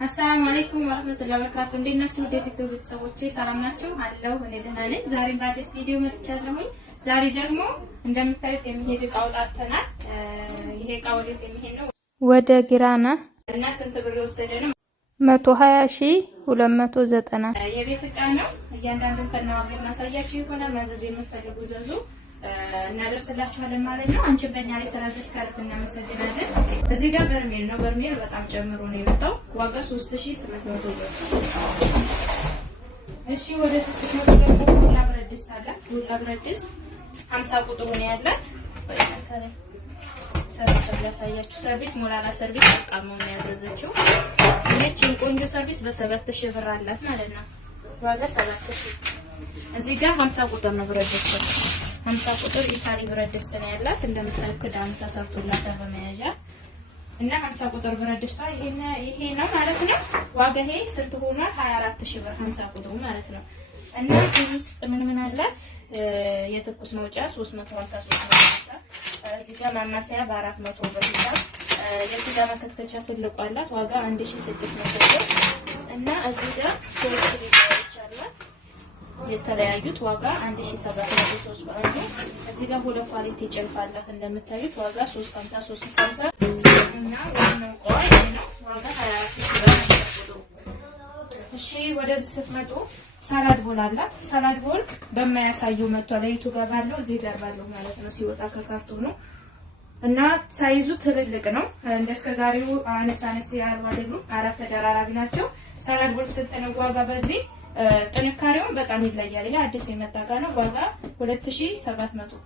አሰላሙ አለይኩም ወራህመቱላሂ ወበረካቱ። እንዴት ናችሁ? ወደ ቲክቶክ ቤተሰቦቼ ሰላም ናችሁ? አለሁ እኔ ደህና ነኝ። ዛሬ በአዲስ ቪዲዮ መጥቻለሁኝ። ዛሬ ደግሞ እንደምታዩት የሚሄድ እቃ አውጣተናል። ይሄ እቃ ወዴት የሚሄድ ነው? ወደ ጊራና እና ስንት ብር የወሰደ ነው? 120,290 የቤት እቃ ነው። እያንዳንዱን ከነዋጋ ማሳያችሁ ይሆናል። ማዘዝ የምትፈልጉ ዘዙ እናደርስላችኋለን ማለት ነው። አንቺ በእኛ ላይ ስላዘሽ ከልብ እናመሰግናለን። እዚህ ጋር በርሜል ነው። በርሜል በጣም ጨምሮ ነው የመጣው። ዋጋ 3800 ብር። እሺ ወደ ተስከው ደግሞ ሁላ ብረት ድስት አለ። ሁላ ብረት ድስት 50 ቁጥር ነው ያላት። በእናንተ ሰርቪስ ያሳያችሁ። ሰርቪስ ሞላላ ሰርቪስ ተቃመው ነው ያዘዘችው። ይህቺን ቆንጆ ሰርቪስ በ7000 ብር አላት ማለት ነው። ዋጋ 7000። እዚህ ጋር 50 ቁጥር ነው ብረት ድስት 50 ቁጥር ኢታሊ ብረት ድስት ነው ያላት። እንደምታዩት ክዳኑ ተሰርቶላታል በመያዣ እና 50 ቁጥር ብረት ድስቷ ይሄ ነው ማለት ነው። ዋጋ ይሄ ስንት ሆኗል? 24000 ብር 50 ቁጥሩ ማለት ነው። እና እዚህ ውስጥ ምን አላት? የትኩስ መውጫ 353 እዚህ ጋር ማማሰያ በ400 ብር ይላል። የስጋ መከተቻ ትልቁ አላት። ዋጋ 1600 ብር እና እዚህ ጋር 3 ሊትሮች አላት። የተለያዩት ዋጋ 1703 ብር ነው። እዚህ ጋር ሁለት ኳሊቲ ጭልፋ አላት እንደምታዩት ዋጋ 350 እና ዋናው ቆይ ነው ዋጋ 24000 ብር ነው። እሺ ወደዚህ ስትመጡ ሳላድ ቦል አላት። ሳላድ ቦል በማያሳየው መጥቷል። ለይቱ ጋር ባለው እዚህ ጋር ባለው ማለት ነው ሲወጣ ከካርቶኑ እና ሳይዙ ትልልቅ ነው። እንደስከዛሬው አነስ ያሉ አይደሉም። አራት ተደራራቢ ናቸው። ሳላድ ቦል ስንት ነው ዋጋ? በዚህ ጥንካሬውን በጣም ይለያል። ይሄ አዲስ የመጣ እቃ ነው። ዋጋ 2700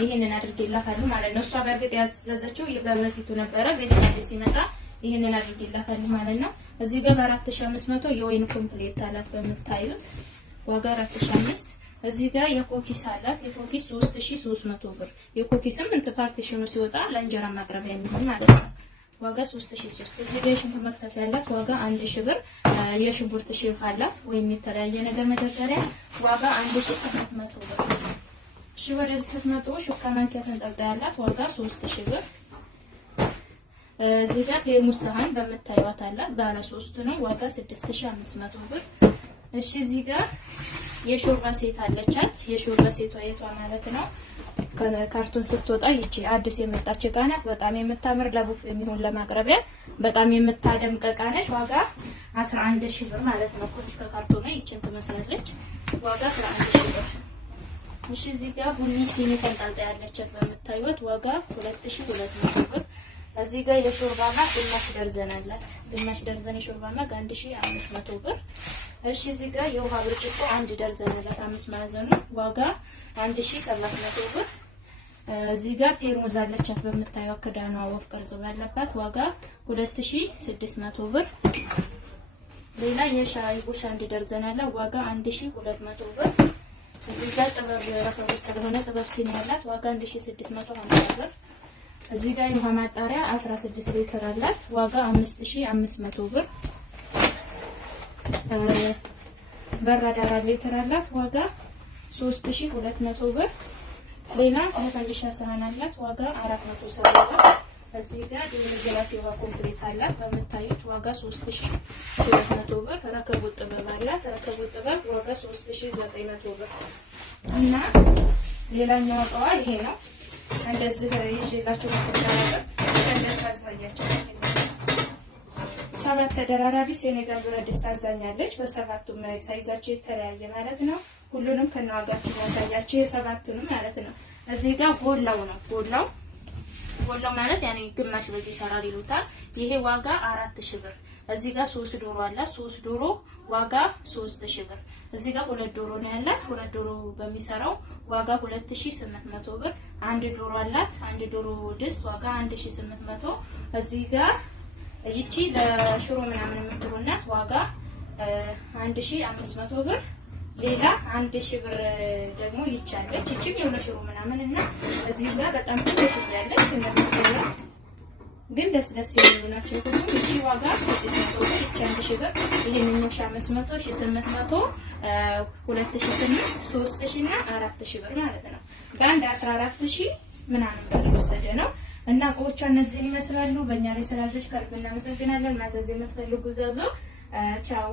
ይሄንን አድርጌላታለሁ ማለት ነው። እሷ በእርግጥ ያዘዘችው በበፊቱ ነበረ፣ ግን አዲስ ሲመጣ ይሄንን አድርጌላታለሁ ማለት ነው። እዚህ ጋር 4500 የወይን ኮምፕሌት አላት በምታዩት ዋጋ 4005። እዚህ ጋር የኮኪስ አላት። የኮኪስ 3300 ብር። የኮኪስም እንትን ፓርቲሽኑ ሲወጣ ለእንጀራ ማቅረቢያ የሚሆን ማለት ነው። ዋጋ 3003። እዚህ ጋር የሽንኩርት መክተፊያ አላት። ዋጋ 1000 ብር። የሽንኩርት ሼፍ አላት ወይም የተለያየ ነገር መደርደሪያ ዋጋ 1800 ብር። እሺ ወደዚህ ስትመጡ ሹካ ማንኪያ ተንጠልጣይ አላት። ዋጋ 3000 ብር። እዚህ ጋር ፔርሙዝ ሳህን በምታዩት አላት። ባለ 3 ነው። ዋጋ 6500 ብር። እሺ እዚህ ጋር የሾርባ ሴት አለቻት። የሾርባ ሴቷ የቷ ማለት ነው? ካርቶን ስትወጣ ይቺ አዲስ የመጣች እቃ ናት። በጣም የምታምር ለቡፍ የሚሆን ለማቅረቢያ በጣም የምታደምቅ እቃ ነች። ዋጋ 11000 ብር ማለት ነው። እስከ ካርቶኑ ይቺን ትመስላለች። ዋጋ 11000 ብር። እሺ እዚህ ጋር ቡኒ ሲኒ ተንጠልጣይ ያለቻት በምታዩት ዋጋ 2200 ብር። እዚህ ጋር የሾርባና ግማሽ ደርዘን አላት። ግማሽ ደርዘን የሾርባና 1500 ብር። እሺ እዚህ ጋር የውሃ ብርጭቆ 1 ደርዘን አላት። 5 ማዕዘኑ ዋጋ 1700 ብር። እዚህ ጋር ፔርሙዝ አለቻት በምታዩት ክዳኗ ወፍ ቅርጽ ባለባት ዋጋ 2600 ብር። ሌላ የሻይ ቡሽ 1 ደርዘን አለ ዋጋ 1200 ብር። እዚህ ጋር ጥበብ ረፈሮች ስለሆነ ጥበብ ሲኒ አላት ዋጋ 1650 ብር። እዚህ ጋር የውሃ ማጣሪያ 16 ሊትር አላት ዋጋ 5500 ብር። በራዳ 4 ሊትር አላት ዋጋ 3200 ብር። ሌላ የፈንዲሻ ሳህን አላት ዋጋ 470 ብር። እዚህ ጋር የግላስ የውሃ ኮምፕሌት አላት በምታዩት ዋጋ 3200 ብር። ረከቦት ጥበብ አላት። ረከቦት ጥበብ ዋጋ 3900 ብር እና ሌላኛው እቃዋ ይሄ ነው። እንደዚህ ይዤላችሁ መጥቻለሁ። እንደዚህ አሳያችሁ። 7 ተደራራቢ ሴኔጋል ብረት ድስት አዛኛለች። በሰባቱም ሳይዛቸው የተለያየ ማለት ነው። ሁሉንም ከነዋጋችሁ ያሳያችሁ የሰባቱንም ማለት ነው። እዚህ ጋር ጎላው ነው። ጎላው ማለት ያኔ ግማሽ በግ ይሰራል ይሉታል። ይሄ ዋጋ 4000 ብር። እዚህ ጋር 3 ዶሮ አላት። 3 ዶሮ ዋጋ 3000 ብር። እዚህ ጋር 2 ዶሮ ነው ያላት። 2 ዶሮ በሚሰራው ዋጋ 2800 ብር። 1 ዶሮ አላት። 1 ዶሮ ድስት ዋጋ 1800። እዚህ ጋር ይቺ ለሽሮ ምናምን የምትሆናት ዋጋ 1500 ብር። ሌላ 1000 ብር ደግሞ ይቻለች። ይቺም የሽሮ ምናምን እና እዚህ ጋር በጣም ትንሽ ያለች እንደምትገዛ ግን ደስ የሚሉ ናቸው። ሁሉም ይቺ ዋጋ 600 ብር። ይቺ 1000 ብር። ይሄንኛው 500 1800 2008 3000 እና 4000 ብር ማለት ነው። በአንድ 14000 ምናምን ብር ወሰደ ነው። እና እቃዎቿ እነዚህን ይመስላሉ። በእኛ ላይ ስላዘሽ ከልብ እናመሰግናለን። ማዘዝ የምትፈልጉ ዘዙ። ቻው